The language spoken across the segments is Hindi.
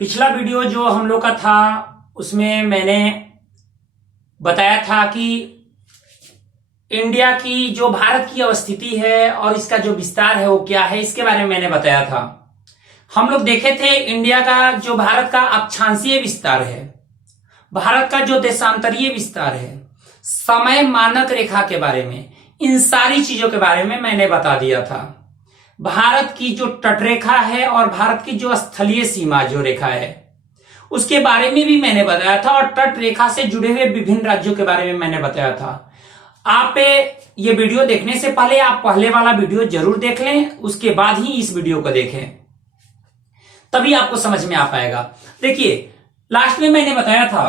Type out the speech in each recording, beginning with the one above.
पिछला वीडियो जो हम लोग का था उसमें मैंने बताया था कि इंडिया की जो भारत की अवस्थिति है और इसका जो विस्तार है वो क्या है, इसके बारे में मैंने बताया था। हम लोग देखे थे इंडिया का जो भारत का अक्षांशीय विस्तार है, भारत का जो देशांतरीय विस्तार है, समय मानक रेखा के बारे में, इन सारी चीजों के बारे में मैंने बता दिया था। भारत की जो तटरेखा है और भारत की जो स्थलीय सीमा जो रेखा है उसके बारे में भी मैंने बताया था, और तट रेखा से जुड़े हुए विभिन्न राज्यों के बारे में मैंने बताया था। आप ये वीडियो देखने से पहले आप पहले वाला वीडियो जरूर देख लें, उसके बाद ही इस वीडियो को देखें, तभी आपको समझ में आ पाएगा। देखिए, लास्ट में मैंने बताया था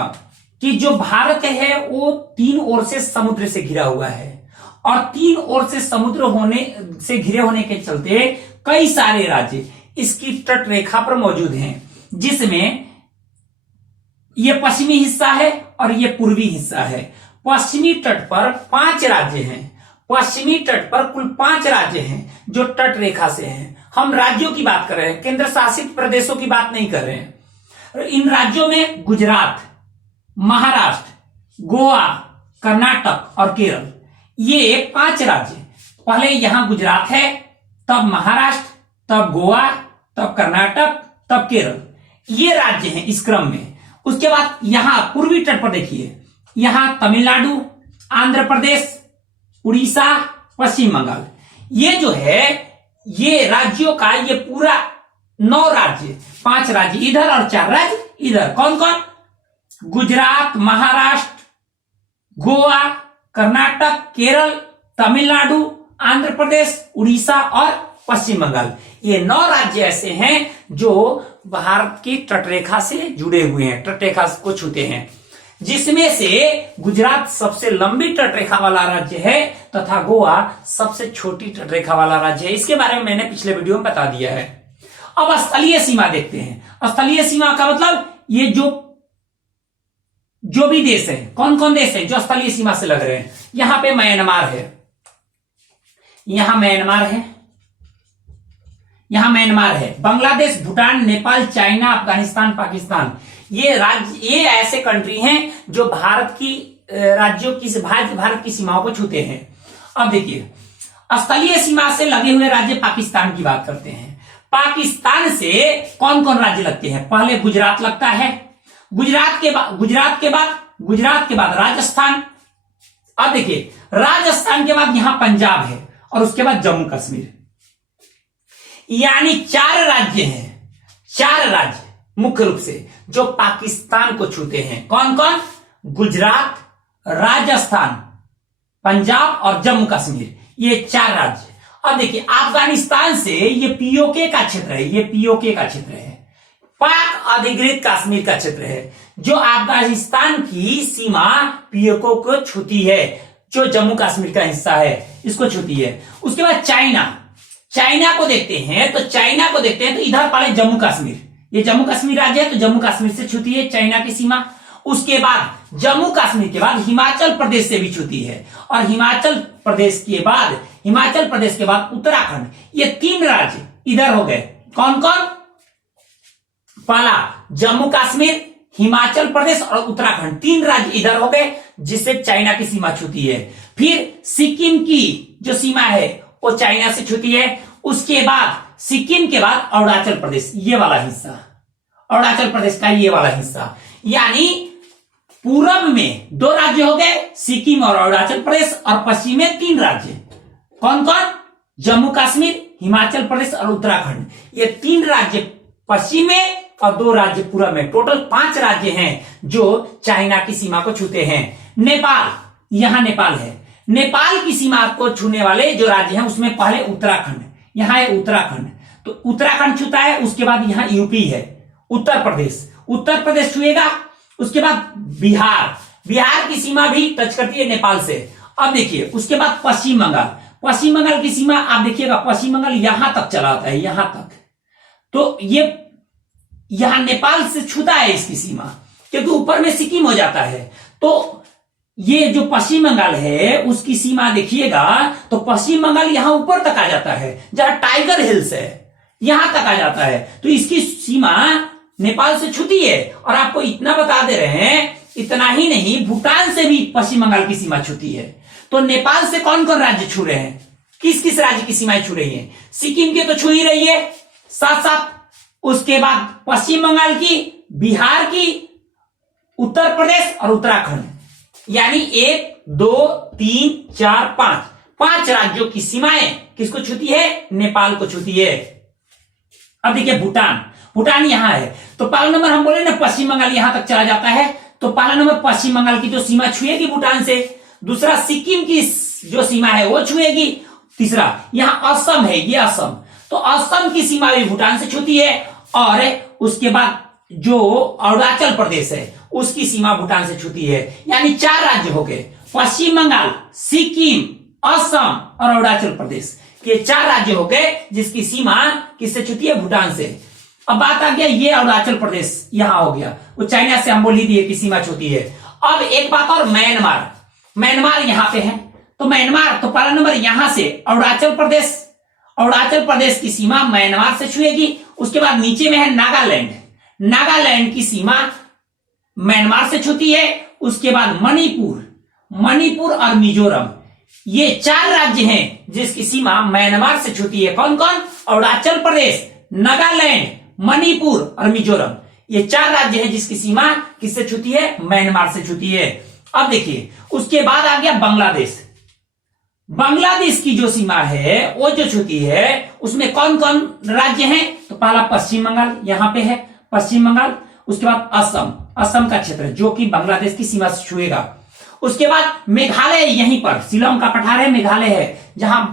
कि जो भारत है वो तीन ओर से समुद्र से घिरा हुआ है, और तीन ओर से समुद्र होने से घिरे होने के चलते कई सारे राज्य इसकी तट रेखा पर मौजूद हैं, जिसमें ये पश्चिमी हिस्सा है और ये पूर्वी हिस्सा है। पश्चिमी तट पर 5 राज्य हैं, पश्चिमी तट पर कुल 5 राज्य हैं जो तट रेखा से हैं। हम राज्यों की बात कर रहे हैं, केंद्र शासित प्रदेशों की बात नहीं कर रहे हैं। इन राज्यों में गुजरात, महाराष्ट्र, गोवा, कर्नाटक और केरल, ये 5 राज्य। पहले यहां गुजरात है, तब महाराष्ट्र, तब गोवा, तब कर्नाटक, तब केरल, ये राज्य हैं इस क्रम में। उसके बाद यहां पूर्वी तट पर देखिए, यहां तमिलनाडु, आंध्र प्रदेश, उड़ीसा, पश्चिम बंगाल, ये जो है ये राज्यों का ये पूरा 9 राज्य, 5 राज्य इधर और 4 राज्य इधर। कौन कौन? गुजरात, महाराष्ट्र, गोवा, कर्नाटक, केरल, तमिलनाडु, आंध्र प्रदेश, उड़ीसा और पश्चिम बंगाल, ये 9 राज्य ऐसे हैं जो भारत की तटरेखा से जुड़े हुए हैं, तटरेखा को छूते हैं, जिसमें से गुजरात सबसे लंबी तटरेखा वाला राज्य है तथा गोवा सबसे छोटी तटरेखा वाला राज्य है। इसके बारे में मैंने पिछले वीडियो में बता दिया है। अब स्थलीय सीमा देखते हैं। स्थलीय सीमा का मतलब ये जो भी देश है, कौन कौन देश है जो स्थलीय सीमा से लग रहे हैं। यहां पे म्यांमार है, यहां म्यांमार है, यहां म्यांमार है, बांग्लादेश, भूटान, नेपाल, चाइना, अफगानिस्तान, पाकिस्तान, ये राज्य, ये ऐसे कंट्री हैं जो भारत की राज्यों की भारत की सीमाओं को छूते हैं। अब देखिए, स्थलीय सीमा से लगे हुए राज्य पाकिस्तान की बात करते हैं। पाकिस्तान से कौन कौन राज्य लगते हैं? पहले गुजरात लगता है, गुजरात के बाद राजस्थान। अब देखिए, राजस्थान के बाद यहां पंजाब है और उसके बाद जम्मू कश्मीर, यानी 4 राज्य हैं, 4 राज्य मुख्य रूप से जो पाकिस्तान को छूते हैं। कौन कौन? गुजरात, राजस्थान, पंजाब और जम्मू कश्मीर, ये 4 राज्य। अब देखिए, अफगानिस्तान से ये पीओके का क्षेत्र है, ये पीओके का क्षेत्र है, पाक अधिकृत कश्मीर का क्षेत्र है, जो अफगानिस्तान की सीमा पीओके को छूती है, जो जम्मू कश्मीर का हिस्सा है इसको छूती है। उसके बाद चाइना को देखते हैं, तो इधर पड़े जम्मू कश्मीर, ये जम्मू कश्मीर राज्य है तो जम्मू कश्मीर से छूती है चाइना की सीमा। उसके बाद जम्मू कश्मीर के बाद हिमाचल प्रदेश से भी छूती है, और हिमाचल प्रदेश के बाद उत्तराखंड, ये 3 राज्य इधर हो गए। कौन कौन? पहला जम्मू कश्मीर, हिमाचल प्रदेश और उत्तराखंड, 3 राज्य इधर हो गए जिससे चाइना की सीमा छूती है। फिर सिक्किम की जो सीमा है वो चाइना से छूती है। उसके बाद सिक्किम के बाद अरुणाचल प्रदेश, ये वाला हिस्सा, अरुणाचल प्रदेश का ये वाला हिस्सा, यानी पूरब में 2 राज्य हो गए, सिक्किम और अरुणाचल प्रदेश, और पश्चिम में 3 राज्य। कौन कौन? जम्मू कश्मीर, हिमाचल प्रदेश और उत्तराखंड, ये 3 राज्य पश्चिम में और 2 राज्य पूरब में, टोटल 5 राज्य हैं जो चाइना की सीमा को छूते हैं। नेपाल, यहां नेपाल है, नेपाल की सीमा को छूने वाले जो राज्य हैं उसमें पहले उत्तराखंड, यहां है उत्तराखंड, तो उत्तराखंड छूता है। उसके बाद यहां यूपी है, उत्तर प्रदेश छुएगा। उसके बाद बिहार की सीमा भी टच करती है नेपाल से। अब देखिए, उसके बाद पश्चिम बंगाल की सीमा आप देखिएगा, पश्चिम बंगाल यहां तक चला आता है, यहां तक, तो ये यहां नेपाल से छूता है इसकी सीमा, क्योंकि ऊपर में सिक्किम हो जाता है। तो ये जो पश्चिम बंगाल है उसकी सीमा देखिएगा, तो पश्चिम बंगाल यहां ऊपर तक आ जाता है, जहां टाइगर हिल्स है, यहां तक आ जाता है। तो इसकी सीमा नेपाल से छूती है। और आपको इतना बता दे रहे हैं, इतना ही नहीं, भूटान से भी पश्चिम बंगाल की सीमा छूती है। तो नेपाल से कौन कौन राज्य छू रहे हैं, किस किस राज्य की सीमाएं छू रही हैं? सिक्किम के तो छू ही रही है, साथ साथ उसके बाद पश्चिम बंगाल की, बिहार की, उत्तर प्रदेश और उत्तराखंड, यानी 1 2 3 4 5 राज्यों की सीमाएं किसको छूती है? नेपाल को छूती है। अब देखिए भूटान यहां है, तो पहला नंबर हम बोले ना पश्चिम बंगाल यहां तक चला जाता है, तो पहला नंबर पश्चिम बंगाल की जो सीमा छुएगी भूटान से। दूसरा सिक्किम की जो सीमा है वो छुएगी। तीसरा यहां असम है, ये असम, तो असम की सीमा भी भूटान से छूती है। और उसके बाद जो अरुणाचल प्रदेश है उसकी सीमा भूटान से छूती है। यानी 4 राज्य हो गए, पश्चिम बंगाल, सिक्किम, असम और अरुणाचल प्रदेश, ये 4 राज्य हो गए जिसकी सीमा किससे छूती है? भूटान से। अब बात आ गया ये अरुणाचल प्रदेश यहां हो गया, वो चाइना से हम बोल ही दिए कि सीमा छूती है। अब एक बात और, म्यांमार यहां पे है, तो म्यांमार तो पहला नंबर यहां से अरुणाचल प्रदेश की सीमा म्यांमार से छुएगी। उसके बाद नीचे में है नागालैंड की सीमा म्यांमार से छूती है। उसके बाद मणिपुर और मिजोरम, ये 4 राज्य हैं जिसकी सीमा म्यांमार से छूती है। कौन कौन? अरुणाचल प्रदेश, नागालैंड, मणिपुर और मिजोरम, ये 4 राज्य हैं जिसकी सीमा किससे छूती है? म्यांमार से छूती है। अब देखिए उसके बाद आ गया बांग्लादेश की जो सीमा है वो जो छूती है उसमें कौन कौन राज्य हैं? तो पहला पश्चिम बंगाल यहां पे है, पश्चिम बंगाल। उसके बाद असम का क्षेत्र जो कि बांग्लादेश की सीमा से छुएगा। उसके बाद मेघालय, यहीं पर शिलोंग का पठार है, मेघालय है, जहां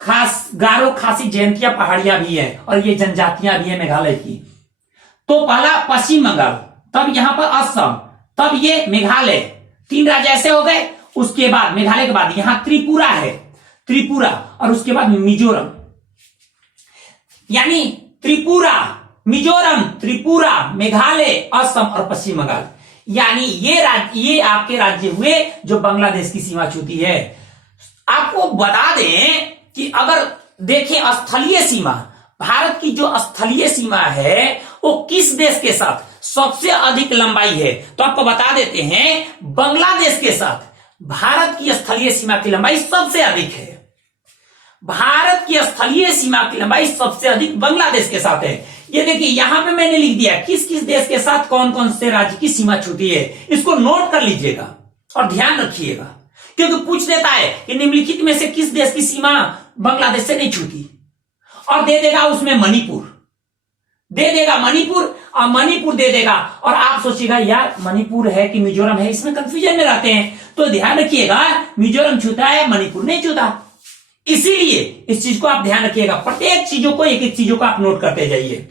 खास गारो खासी जयंतिया पहाड़ियां भी है और ये जनजातियां भी है मेघालय की। तो पहला पश्चिम बंगाल, तब यहां पर असम, तब ये मेघालय, 3 राज्य ऐसे हो गए। उसके बाद मेघालय के बाद यहां त्रिपुरा है, और उसके बाद मिजोरम, यानी मिजोरम, त्रिपुरा, मेघालय, असम और पश्चिम बंगाल, यानी ये आपके राज्य हुए जो बांग्लादेश की सीमा छूती है। आपको बता दें कि अगर देखें स्थलीय सीमा, भारत की जो स्थलीय सीमा है वो किस देश के साथ सबसे अधिक लंबाई है, तो आपको बता देते हैं बांग्लादेश के साथ भारत की स्थलीय सीमा की लंबाई सबसे अधिक है। भारत की स्थलीय सीमा की लंबाई सबसे अधिक बांग्लादेश के साथ है। ये देखिए यहां पे मैंने लिख दिया किस किस देश के साथ कौन कौन से राज्य की सीमा छूती है, इसको नोट कर लीजिएगा और ध्यान रखिएगा, क्योंकि पूछ देता है कि निम्नलिखित में से किस देश की सीमा बांग्लादेश से नहीं छूती, और दे देगा उसमें मणिपुर और मणिपुर दे देगा। और आप सोचिएगा यार मणिपुर है कि मिजोरम है, इसमें कंफ्यूजन में रहते हैं, तो ध्यान रखिएगा मिजोरम छूता है, मणिपुर नहीं छूता। इसीलिए इस चीज को आप ध्यान रखिएगा, प्रत्येक चीजों को एक चीजों को आप नोट करते जाइए।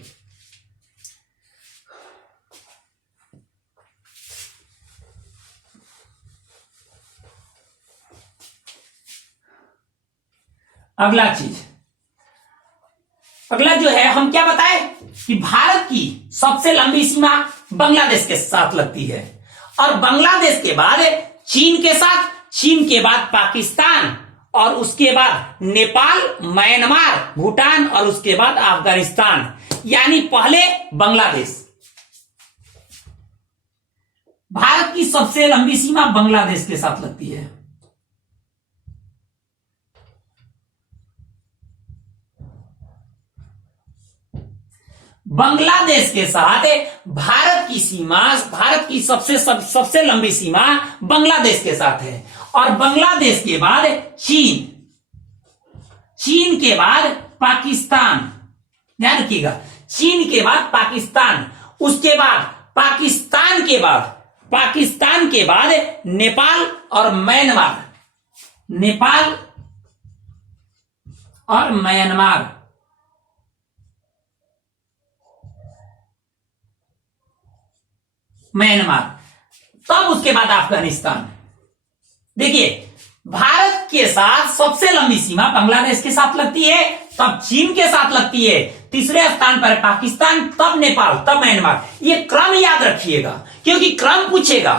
अगला जो है हम क्या बताए कि भारत की सबसे लंबी सीमा बांग्लादेश के साथ लगती है, और बांग्लादेश के बाद चीन के बाद पाकिस्तान, और उसके बाद नेपाल, म्यांमार, भूटान और उसके बाद अफगानिस्तान, यानी पहले बांग्लादेश। भारत की सबसे लंबी सीमा बांग्लादेश के साथ लगती है। बांग्लादेश के साथ भारत की सबसे लंबी सीमा बांग्लादेश के साथ है, और बांग्लादेश के बाद चीन के बाद पाकिस्तान, ध्यान रखिएगा, चीन के बाद पाकिस्तान, उसके बाद पाकिस्तान के बाद नेपाल और म्यांमार, तब उसके बाद अफगानिस्तान। देखिए भारत के साथ सबसे लंबी सीमा बांग्लादेश के साथ लगती है, तब चीन के साथ लगती है, तीसरे स्थान पर पाकिस्तान, तब नेपाल, तब म्यांमार। ये क्रम याद रखिएगा, क्योंकि क्रम पूछेगा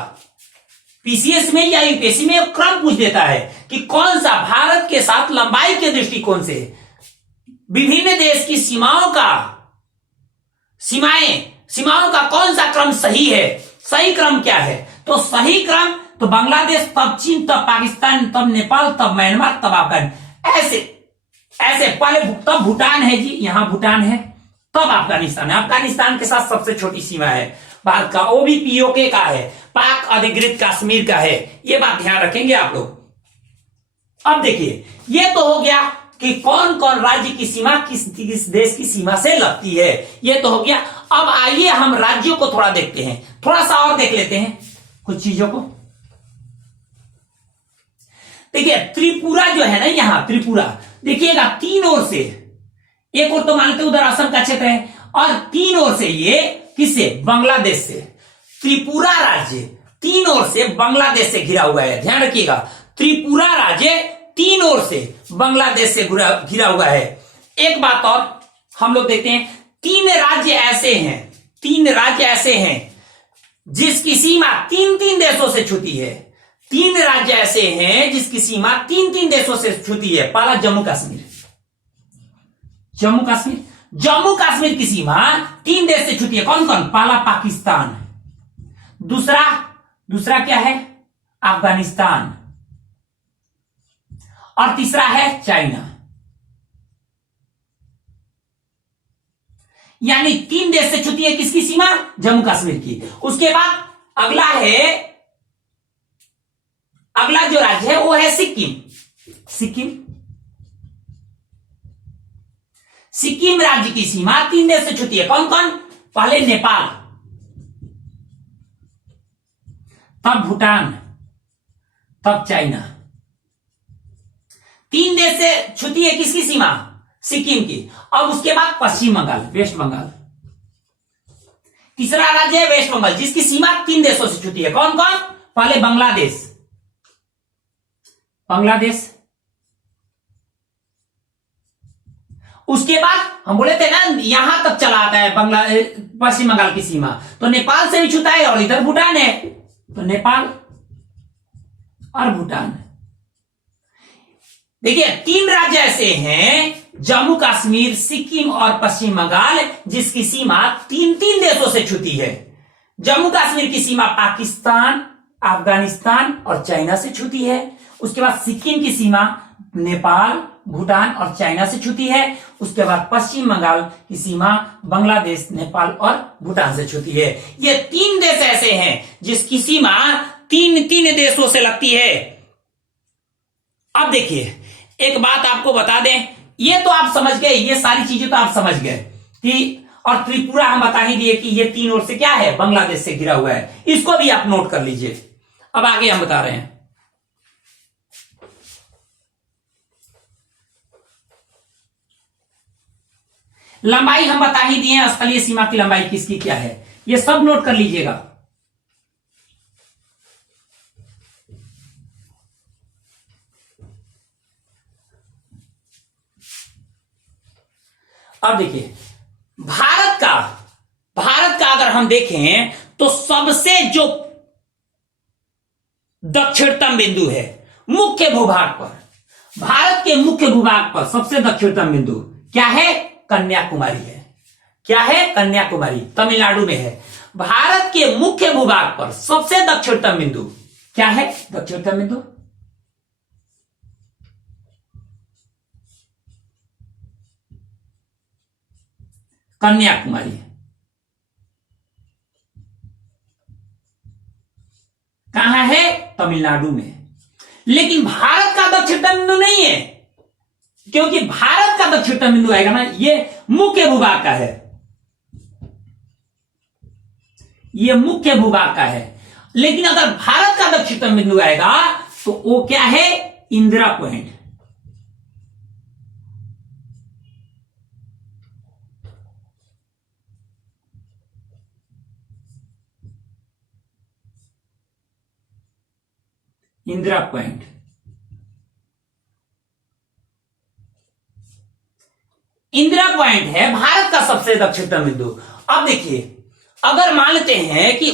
पीसीएस में या यूपीएससी में, क्रम पूछ देता है कि कौन सा भारत के साथ लंबाई के दृष्टिकोण से विभिन्न देश की सीमाएं सीमाओं का कौन सा क्रम सही है, सही क्रम क्या है? तो सही क्रम तो बांग्लादेश, तब चीन, तब पाकिस्तान, तब नेपाल, तब म्यांमार, तब अफगानिस्तान, ऐसे ऐसे। पहले तब भूटान है जी, यहां भूटान है, तब अफगानिस्तान है। अफगानिस्तान के साथ सबसे छोटी सीमा है भारत का, वो भी पीओके का है, पाक अधिकृत कश्मीर का है। ये बात ध्यान रखेंगे आप लोग। अब देखिए, ये तो हो गया कि कौन कौन राज्य की सीमा किस देश की सीमा से लगती है, ये तो हो गया। अब आइए हम राज्यों को थोड़ा देखते हैं, थोड़ा सा और देख लेते हैं कुछ चीजों को। देखिए त्रिपुरा जो है ना, यहां त्रिपुरा देखिएगा, तीन ओर से, एक ओर तो मानते उधर असम का क्षेत्र है, और तीन ओर से ये किससे? बांग्लादेश से। त्रिपुरा राज्य तीन ओर से बांग्लादेश से घिरा हुआ है, ध्यान रखिएगा। त्रिपुरा राज्य तीन ओर से बांग्लादेश से घिरा हुआ है। एक बात और हम लोग देखते हैं, तीन राज्य ऐसे हैं जिसकी सीमा तीन तीन देशों से छूती है। तीन राज्य ऐसे हैं जिसकी सीमा तीन तीन देशों से छूती है। पहला जम्मू कश्मीर, जम्मू कश्मीर की सीमा तीन देश से छूती है। कौन कौन? पहला पाकिस्तान, दूसरा क्या है? अफगानिस्तान, और तीसरा है चाइना। यानी तीन देश से छूती है किसकी सीमा? जम्मू कश्मीर की। उसके बाद अगला जो राज्य है वो है सिक्किम राज्य की सीमा तीन देश से छूती है। कौन कौन? पहले नेपाल, तब भूटान, तब चाइना। तीन देश से छूती है किसकी सीमा? सिक्किम की। अब उसके बाद पश्चिम बंगाल, वेस्ट बंगाल। तीसरा राज्य है वेस्ट बंगाल, जिसकी सीमा तीन देशों से छूती है। कौन कौन? पहले बांग्लादेश, उसके बाद हम बोले थे ना, यहां तक चला आता है पश्चिम बंगाल की सीमा, तो नेपाल से भी छूता है, और इधर भूटान है, तो नेपाल और भूटान। देखिए तीन राज्य ऐसे हैं, जम्मू कश्मीर, सिक्किम और पश्चिम बंगाल, जिसकी सीमा तीन तीन देशों से छूती है। जम्मू कश्मीर की सीमा पाकिस्तान, अफगानिस्तान और चाइना से छूती है। उसके बाद सिक्किम की सीमा नेपाल, भूटान और चाइना से छूती है। उसके बाद पश्चिम बंगाल की सीमा बांग्लादेश, नेपाल और भूटान से छूती है। ये तीन देश ऐसे हैं जिसकी सीमा तीन तीन देशों से लगती है। अब देखिए एक बात आपको बता दें, ये तो आप समझ गए, ये सारी चीजें तो आप समझ गए कि, और त्रिपुरा हम बता ही दिए कि ये तीन ओर से क्या है? बांग्लादेश से घिरा हुआ है। इसको भी आप नोट कर लीजिए। अब आगे हम बता रहे हैं, लंबाई हम बता ही दिए, स्थलीय सीमा की लंबाई किसकी क्या है, ये सब नोट कर लीजिएगा। अब देखिए भारत का अगर हम देखें तो सबसे जो दक्षिणतम बिंदु है मुख्य भूभाग पर, भारत के मुख्य भूभाग पर सबसे दक्षिणतम बिंदु क्या है? कन्याकुमारी है। क्या है? कन्याकुमारी, तमिलनाडु में है। भारत के मुख्य भूभाग पर सबसे दक्षिणतम बिंदु क्या है? दक्षिणतम बिंदु कन्याकुमारी। कहां है? तमिलनाडु में। लेकिन भारत का दक्षिणतम बिंदु नहीं है, क्योंकि भारत का दक्षिणतम बिंदु आएगा ना, ये मुख्य भूभाग का है, ये मुख्य भूभाग का है। लेकिन अगर भारत का दक्षिणतम बिंदु आएगा तो वो क्या है? Indira point. Indira point, Indira point है भारत का सबसे दक्षिणतम बिंदु। अब देखिए अगर मानते हैं कि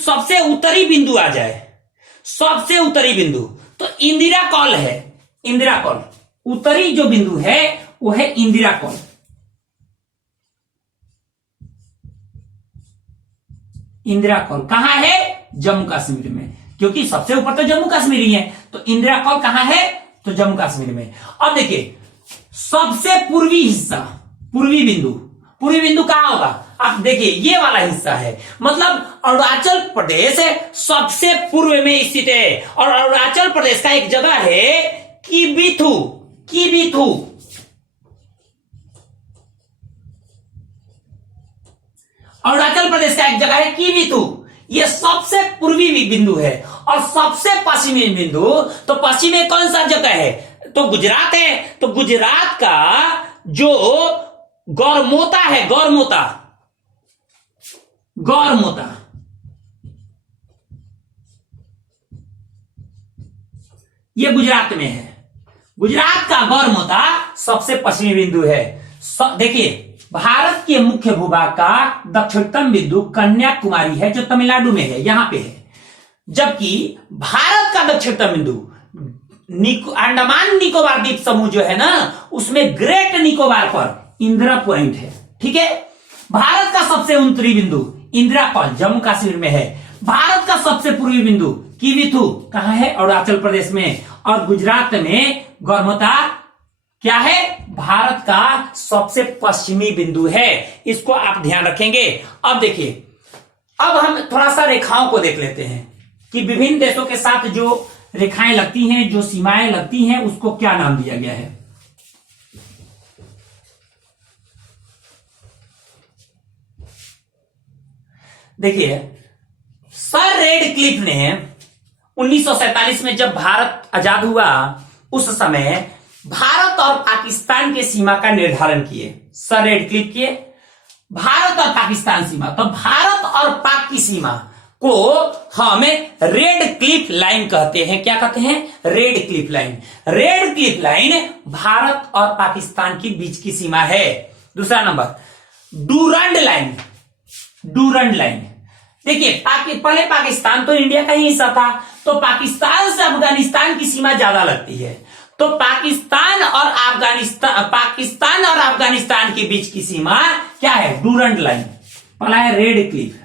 सबसे उत्तरी बिंदु आ जाए, सबसे उत्तरी बिंदु, तो इंदिरा कॉल है, इंदिरा कॉल। उत्तरी जो बिंदु है वो है इंदिरा कॉल। इंदिरा कौल कहां है? जम्मू कश्मीर में, क्योंकि सबसे ऊपर तो जम्मू कश्मीर ही है, तो इंदिरा कौल कहां है? तो जम्मू कश्मीर में। अब देखिए सबसे पूर्वी हिस्सा, पूर्वी बिंदु कहां होगा? आप देखिए ये वाला हिस्सा है, मतलब अरुणाचल प्रदेश सबसे पूर्व में स्थित है। और अरुणाचल प्रदेश का एक जगह है किबिथु, अरुणाचल प्रदेश का एक जगह है किबिथु, ये सबसे पूर्वी बिंदु है। और सबसे पश्चिमी बिंदु, तो पश्चिम में कौन सा जगह है? तो गुजरात है। तो गुजरात का जो गौरमोता है, गौरमोता ये गुजरात में है। गुजरात का गौरमोता सबसे पश्चिमी बिंदु है। देखिए भारत के मुख्य भूभाग का दक्षिणतम बिंदु कन्याकुमारी है, जो तमिलनाडु में है, यहां पे है। जबकि भारत का दक्षिणतम बिंदु अंडमान निकोबार द्वीप समूह जो है ना, उसमें ग्रेट निकोबार पर इंदिरा पॉइंट है। ठीक है, भारत का सबसे उत्तरी बिंदु इंदिरा कौल जम्मू कश्मीर में है। भारत का सबसे पूर्वी बिंदु किबिथु कहां है? अरुणाचल प्रदेश में। और गुजरात में गौरमोता क्या है? भारत का सबसे पश्चिमी बिंदु है। इसको आप ध्यान रखेंगे। अब देखिए, अब हम थोड़ा सा रेखाओं को देख लेते हैं कि विभिन्न देशों के साथ जो रेखाएं लगती हैं, जो सीमाएं लगती हैं, उसको क्या नाम दिया गया है। देखिए सर रेडक्लिफ ने 1947 में जब भारत आजाद हुआ, उस समय भारत और पाकिस्तान के सीमा का निर्धारण किए। सर रेडक्लिफ किए भारत और पाकिस्तान सीमा। तो भारत और पाक की सीमा को हम रेड क्लिफ लाइन कहते हैं। क्या कहते हैं? Red Cliff line. Red Cliff line Bharat और पाकिस्तान के बीच की सीमा है। दूसरा number Durand line. Durand line देखिए, पहले पाकिस्तान तो इंडिया का ही हिस्सा था, तो पाकिस्तान से अफगानिस्तान की सीमा ज्यादा लगती है। तो पाकिस्तान और अफगानिस्तान के बीच की सीमा क्या है? Durand line. पहला है red Cliff,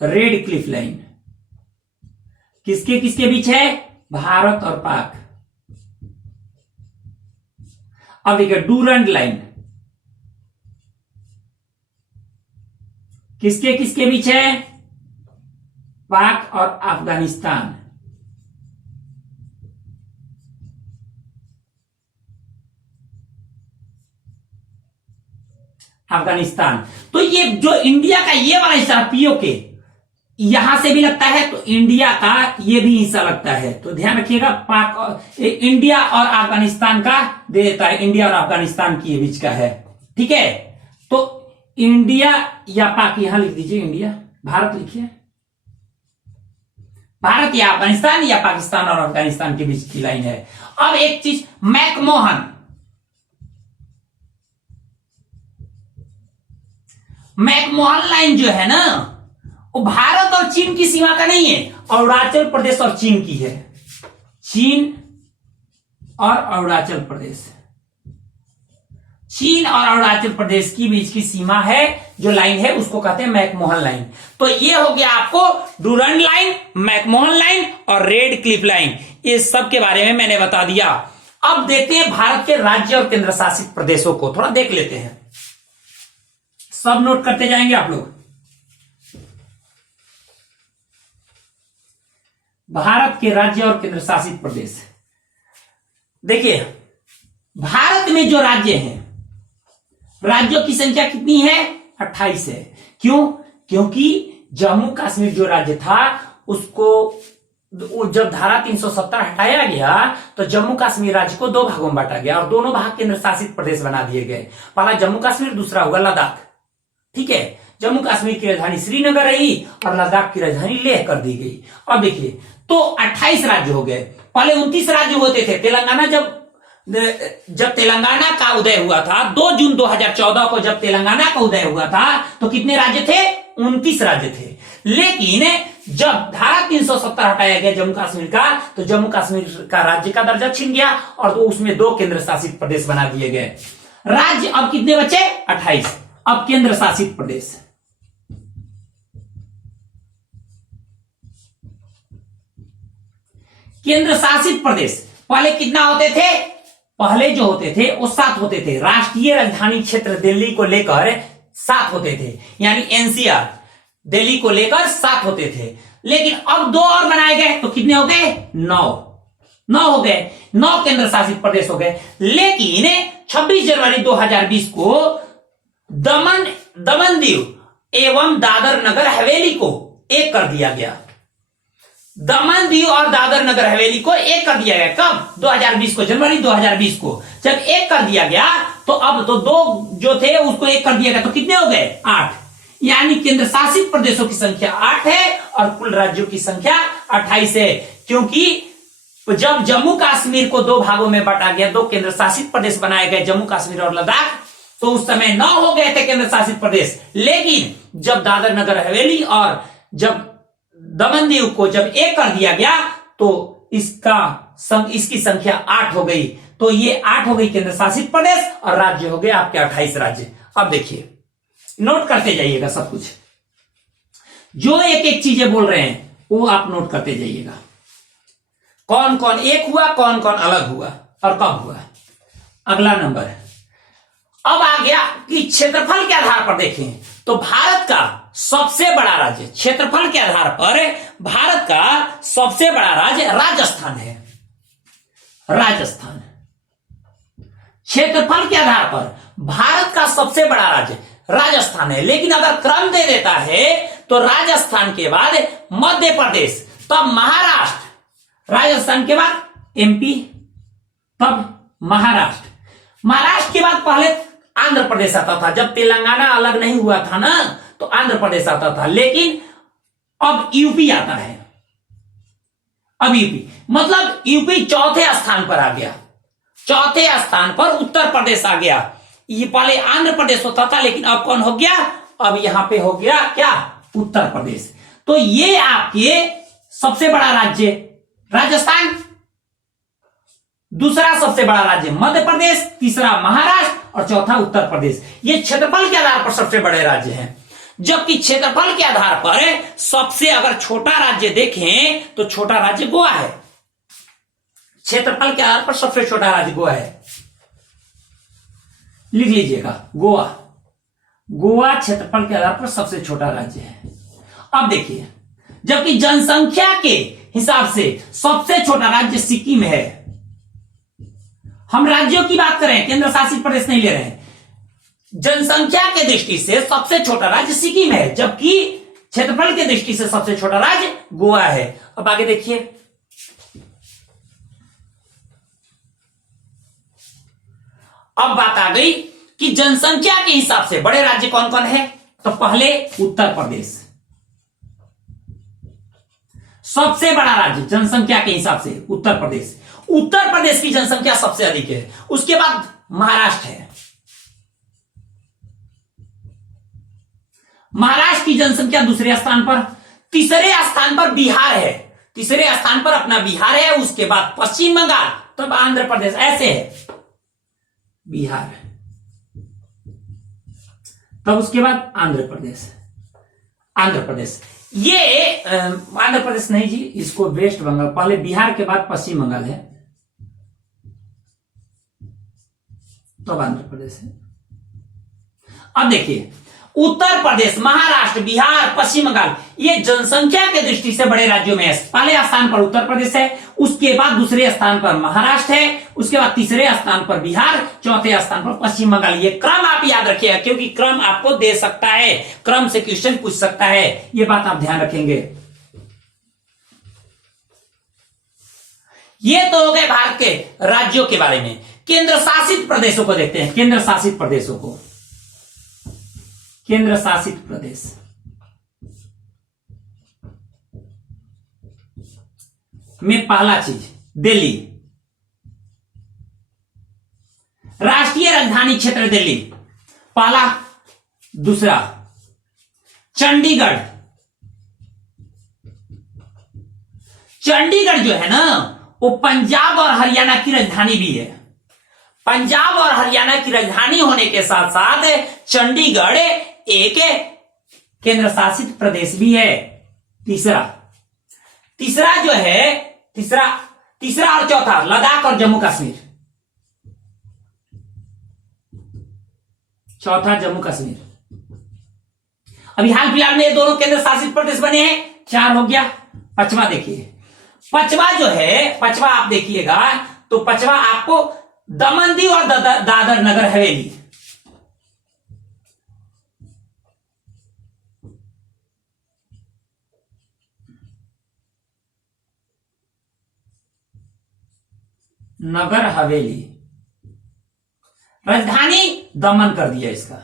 red Cliff line किसके किसके बीच है? भारत और पाक। अब देखिए डूरंड लाइन किसके किसके बीच है? पाक और अफगानिस्तान। अफगानिस्तान। तो ये जो इंडिया का ये वाला हिस्सा पीओके यहां से भी लगता है, तो इंडिया का ये भी हिस्सा लगता है। तो ध्यान रखिएगा, पाक और इंडिया और अफगानिस्तान का दे देता है, इंडिया और अफगानिस्तान के बीच का है। ठीक है, तो इंडिया या पाक यहां लिख दीजिए, इंडिया, भारत लिखिए, भारत या अफगानिस्तान या पाकिस्तान और अफगानिस्तान के बीच की लाइन है। अब एक चीज मैकमोहन लाइन जो है ना, वो भारत और चीन की सीमा का नहीं है, अरुणाचल प्रदेश और चीन की है। चीन और अरुणाचल प्रदेश, चीन और अरुणाचल प्रदेश की बीच की सीमा है, जो लाइन है उसको कहते हैं मैकमोहन लाइन। तो ये हो गया आपको डूरंड लाइन, मैकमोहन लाइन और रेड क्लिफ लाइन। इस सब के बारे में मैंने बता दिया। अब देखते हैं भारत के राज्य और केंद्र शासित प्रदेशों को, थोड़ा देख लेते हैं। सब नोट करते जाएंगे आप लोग। भारत के राज्य और केंद्र शासित प्रदेश, देखिए भारत में जो राज्य हैं, राज्यों की संख्या कितनी है? 28 है। क्यों? क्योंकि जम्मू कश्मीर जो राज्य था, उसको जब धारा 370 हटाया गया, तो जम्मू कश्मीर राज्य को दो भागों में बांटा गया और दोनों भाग केंद्र शासित प्रदेश बना दिए गए। पहला जम्मू कश्मीर, दूसरा होगा लद्दाख। ठीक है, जम्मू कश्मीर की राजधानी श्रीनगर रही और लद्दाख की राजधानी लेह कर दी गई। अब देखिए, तो 28 राज्य हो गए। पहले 29 राज्य होते थे। तेलंगाना जब तेलंगाना का उदय हुआ था, 2 जून 2014 को जब तेलंगाना का उदय हुआ था, तो कितने राज्य थे? 29 राज्य थे। लेकिन जब धारा 370 हटाया गया जम्मू कश्मीर का, तो जम्मू कश्मीर का राज्य का दर्जा छिन गया और तो उसमें 2 केंद्र शासित प्रदेश बना दिए गए। राज्य अब कितने बचे? 28। अब केंद्र शासित प्रदेश, केंद्र शासित प्रदेश पहले कितना होते थे? पहले जो होते थे वो 7 होते थे। राष्ट्रीय राजधानी क्षेत्र दिल्ली को लेकर 7 होते थे, यानी एनसीआर दिल्ली को लेकर 7 होते थे। लेकिन अब 2 और बनाए गए तो कितने हो गए? 9 हो गए, 9 केंद्र शासित प्रदेश हो गए। लेकिन 26 जनवरी 2020 को दमन दीव एवं दादर नगर हवेली को एक कर दिया गया। दमन दीव और दादर नगर हवेली को एक कर दिया गया। कब? 2020 को, जनवरी 2020 को जब एक कर दिया गया तो अब तो 2 जो थे उसको एक कर दिया गया तो कितने हो गए? 8। यानी केंद्र शासित प्रदेशों की संख्या 8 है और कुल राज्यों की संख्या 28 है। क्योंकि जब जम्मू कश्मीर को 2 भागों में बांटा गया, 2 केंद्र शासित प्रदेश बनाए गए, जम्मू कश्मीर और लद्दाख, तो उस समय 9 हो गए थे केंद्र शासित प्रदेश। लेकिन जब दादर नगर हवेली और जब दमन दीव को जब एक कर दिया गया तो इसकी संख्या 8 हो गई। तो ये 8 हो गई केंद्र शासित प्रदेश और राज्य हो गए आपके 28 राज्य। अब देखिए, नोट करते जाइएगा सब कुछ, जो एक एक चीजें बोल रहे हैं वो आप नोट करते जाइएगा। कौन कौन एक हुआ, कौन कौन अलग हुआ और कब हुआ। अगला नंबर अब आ गया कि क्षेत्रफल के आधार पर देखें तो भारत का सबसे बड़ा राज्य, क्षेत्रफल के आधार पर भारत का सबसे बड़ा राज्य राजस्थान है। राजस्थान क्षेत्रफल के आधार पर भारत का सबसे बड़ा राज्य राजस्थान है। लेकिन अगर क्रम दे देता है तो राजस्थान के बाद मध्य प्रदेश, तब महाराष्ट्र, राजस्थान के बाद एमपी, तब महाराष्ट्र के बाद पहले आंध्र प्रदेश आता था। जब तेलंगाना अलग नहीं हुआ था ना तो आंध्र प्रदेश आता था। लेकिन अब यूपी आता है। अब यूपी मतलब यूपी चौथे स्थान पर आ गया। चौथे स्थान पर उत्तर प्रदेश आ गया। ये पहले आंध्र प्रदेश होता था लेकिन अब कौन हो गया? अब यहां पे हो गया क्या? उत्तर प्रदेश। तो ये आपके सबसे बड़ा राज्य राजस्थान, दूसरा सबसे बड़ा राज्य मध्य प्रदेश, तीसरा महाराष्ट्र और चौथा उत्तर प्रदेश। ये क्षेत्रफल के आधार पर सबसे बड़े राज्य हैं। जबकि क्षेत्रफल के आधार पर सबसे अगर छोटा राज्य देखें तो छोटा राज्य गोवा है। क्षेत्रफल के आधार पर सबसे छोटा राज्य गोवा है, लिख लीजिएगा गोवा। गोवा क्षेत्रफल के आधार पर सबसे छोटा राज्य है। अब देखिए, जबकि जनसंख्या के हिसाब से सबसे छोटा राज्य सिक्किम है। हम राज्यों की बात करें, केंद्र शासित प्रदेश नहीं ले रहे हैं। जनसंख्या के दृष्टि से सबसे छोटा राज्य सिक्किम है, जबकि क्षेत्रफल के दृष्टि से सबसे छोटा राज्य गोवा है। अब आगे देखिए, अब बात आ गई कि जनसंख्या के हिसाब से बड़े राज्य कौन कौन है। तो पहले उत्तर प्रदेश सबसे बड़ा राज्य जनसंख्या के हिसाब से उत्तर प्रदेश। उत्तर प्रदेश की जनसंख्या सबसे अधिक है। उसके बाद महाराष्ट्र है। महाराष्ट्र की जनसंख्या दूसरे स्थान पर। तीसरे स्थान पर बिहार है। तीसरे स्थान पर अपना बिहार है। उसके बाद पश्चिम बंगाल, तब आंध्र प्रदेश, ऐसे है बिहार, तब उसके बाद आंध्र प्रदेश। आंध्र प्रदेश ये आंध्र प्रदेश नहीं जी, इसको वेस्ट बंगाल, पहले बिहार के बाद पश्चिम बंगाल है, तब आंध्र प्रदेश है। अब देखिए, उत्तर प्रदेश, महाराष्ट्र, बिहार, पश्चिम बंगाल ये जनसंख्या के दृष्टि से बड़े राज्यों में है। पहले स्थान पर उत्तर प्रदेश है, उसके बाद दूसरे स्थान पर महाराष्ट्र है, उसके बाद तीसरे स्थान पर बिहार, चौथे स्थान पर पश्चिम बंगाल। ये क्रम आप याद रखिएगा क्योंकि क्रम आपको दे सकता है, क्रम से क्वेश्चन पूछ सकता है, ये बात आप ध्यान रखेंगे। ये तो हो गए भारत के राज्यों के बारे में। केंद्र शासित प्रदेशों को देखते हैं। केंद्र शासित प्रदेशों को, केंद्र शासित प्रदेश में पहला चीज दिल्ली, राष्ट्रीय राजधानी क्षेत्र दिल्ली पहला। दूसरा चंडीगढ़। चंडीगढ़ जो है ना वो पंजाब और हरियाणा की राजधानी भी है। पंजाब और हरियाणा की राजधानी होने के साथ साथ चंडीगढ़ एक केंद्र शासित प्रदेश भी है। तीसरा जो है तीसरा और चौथा लद्दाख और जम्मू कश्मीर। चौथा जम्मू कश्मीर। अभी हाल फिलहाल में ये दोनों केंद्र शासित प्रदेश बने हैं, 4 हो गया। पांचवा देखिए, पांचवा जो है, पांचवा आप देखिएगा तो पांचवा आपको दमन दीव और दादर नगर हवेली। नगर हवेली, राजधानी दमन कर दिया इसका।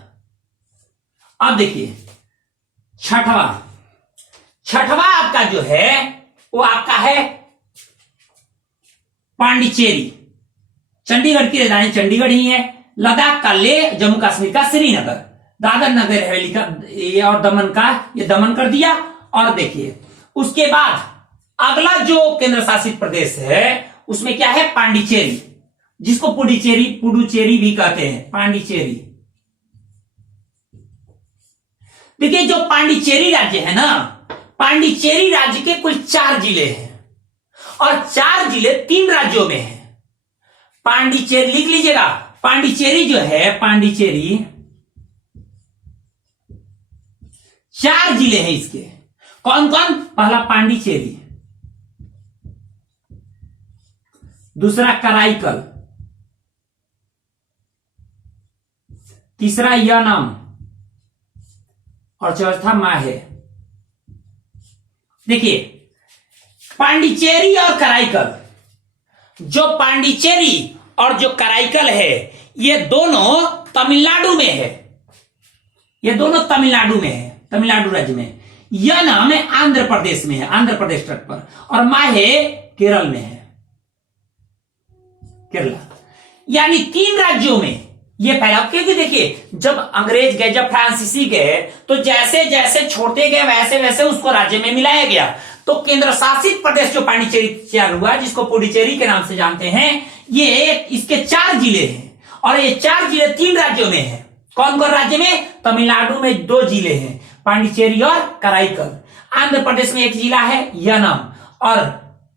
अब देखिए छठवा आपका जो है वो आपका है पांडिचेरी। चंडीगढ़ की राजधानी चंडीगढ़ ही है। लद्दाख का लेह, जम्मू कश्मीर का श्रीनगर, दादर नगर हवेली का ये और दमन का ये दमन कर दिया। और देखिए उसके बाद अगला जो केंद्र शासित प्रदेश है उसमें क्या है, पांडिचेरी, जिसको पुडुचेरी भी कहते हैं, पांडिचेरी। देखिए जो पांडिचेरी राज्य है ना, पांडिचेरी राज्य के कुल 4 जिले हैं और 4 जिले 3 राज्यों में हैं। पांडिचेरी लिख लीजिएगा, पांडिचेरी जो है, पांडिचेरी 4 जिले हैं इसके। कौन कौन? पहला पांडिचेरी, दूसरा कराईकल, तीसरा यानाम और चौथा माहे। देखिए पांडिचेरी और कराईकल, जो पांडिचेरी और जो कराईकल है ये दोनों तमिलनाडु में है। ये दोनों तमिलनाडु में है, तमिलनाडु राज्य में। यह नाम है आंध्र प्रदेश में है, आंध्र प्रदेश तट पर। और माहे केरल में है, केरला। यानी 3 राज्यों में ये पहला। क्योंकि देखिए जब अंग्रेज गए, जब फ्रांसीसी गए, तो जैसे जैसे छोड़ते गए वैसे वैसे उसको राज्य में मिलाया गया। तो केंद्र शासित प्रदेश जो पांडिचेरी तैयार हुआ, जिसको पुडुचेरी के नाम से जानते हैं, ये इसके 4 जिले हैं और ये 4 जिले 3 राज्यों में है। कौन कौन राज्य में? तमिलनाडु में 2 जिले हैं, पांडिचेरी और कराईकल। आंध्र प्रदेश में 1 जिला है यानाम और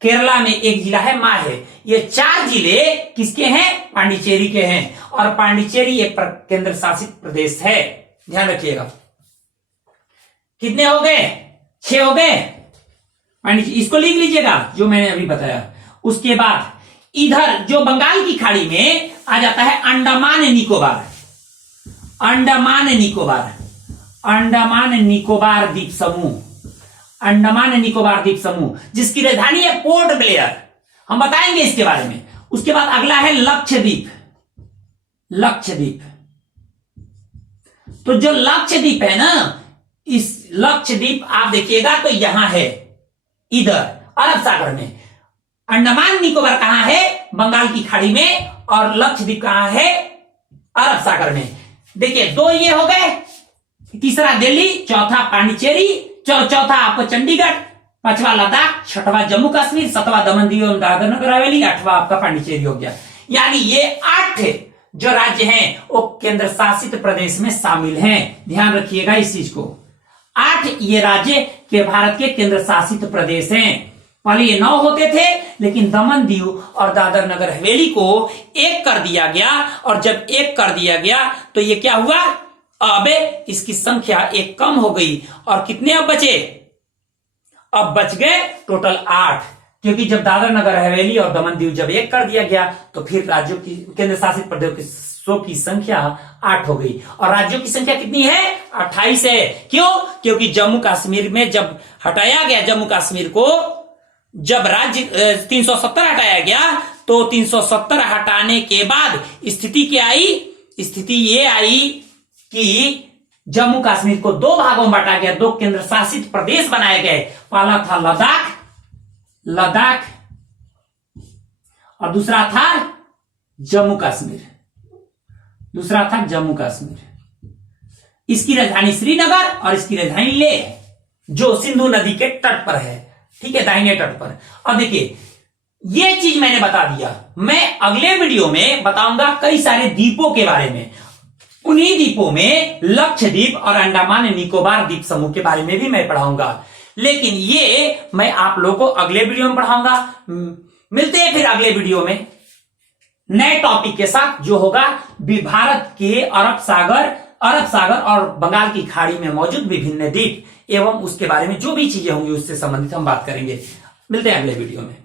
केरला में 1 जिला है माहे। ये 4 जिले किसके हैं? पांडिचेरी के हैं। और पांडिचेरी एक केंद्र शासित प्रदेश है, ध्यान रखिएगा। कितने हो गए? 6 हो गए। पांडिचेरी इसको लिख लीजिएगा जो मैंने अभी बताया। उसके बाद इधर जो बंगाल की खाड़ी में आ जाता है अंडमान निकोबार, अंडमान निकोबार, अंडमान निकोबार द्वीप समूह, अंडमान निकोबार द्वीप समूह, जिसकी राजधानी है पोर्ट ब्लेयर। हम बताएंगे इसके बारे में। उसके बाद अगला है लक्षद्वीप, लक्षद्वीप। तो जो लक्षद्वीप है ना, इस लक्षद्वीप आप देखिएगा तो यहां है, इधर अरब सागर में। अंडमान निकोबार कहां है? बंगाल की खाड़ी में। और लक्षद्वीप कहां है? अरब सागर में। देखिए 2 ये हो गए, तीसरा दिल्ली, चौथा पांडिचेरी, चौथा आपको चंडीगढ़, 5वां लद्दाख, 6वां जम्मू कश्मीर, 7वां दमन दीव और दादर नगर हवेली, 8वां आपका पांडिचेरी हो गया। यानी ये 8 जो राज्य हैं वो केंद्र शासित प्रदेश में शामिल हैं। ध्यान रखिएगा इस चीज को। 8 ये राज्य के भारत के केंद्र शासित प्रदेश हैं। पहले ये 9 होते थे, लेकिन दमन दीव और दादर नगर हवेली को 1 कर दिया गया। और जब 1 कर दिया गया तो ये क्या हुआ? अब इसकी संख्या 1 कम हो गई। और कितने अब बचे? अब बच गए टोटल 8। क्योंकि जब दादर नगर हवेली और दमन दीव जब 1 कर दिया गया तो फिर राज्यों की, केंद्र शासित प्रदेशों की संख्या 8 हो गई। और राज्यों की संख्या कितनी है? 28 है। क्यों? क्योंकि जम्मू कश्मीर में जब हटाया गया, जम्मू कश्मीर को जब राज्य 370 हटाया गया, तो 370 हटाने के बाद स्थिति क्या आई? स्थिति ये आई कि जम्मू कश्मीर को 2 भागों में बांटा गया, 2 केंद्र शासित प्रदेश बनाए गए। पहला था लद्दाख और दूसरा था जम्मू कश्मीर, दूसरा था जम्मू कश्मीर। इसकी राजधानी श्रीनगर और इसकी राजधानी लेह, जो सिंधु नदी के तट पर है। ठीक है, दाहिने तट पर। अब देखिए ये चीज मैंने बता दिया। मैं अगले वीडियो में बताऊंगा कई सारे द्वीपों के बारे में। उन्हीं द्वीपों में लक्षद्वीप और अंडमान निकोबार द्वीप समूह के बारे में भी मैं पढ़ाऊंगा, लेकिन ये मैं आप लोगों को अगले वीडियो में पढ़ाऊंगा। मिलते हैं फिर अगले वीडियो में नए टॉपिक के साथ, जो होगा भारत के अरब सागर और बंगाल की खाड़ी में मौजूद विभिन्न द्वीप एवं उसके बारे में जो भी चीजें होंगी उससे संबंधित हम बात करेंगे। मिलते हैं अगले वीडियो में।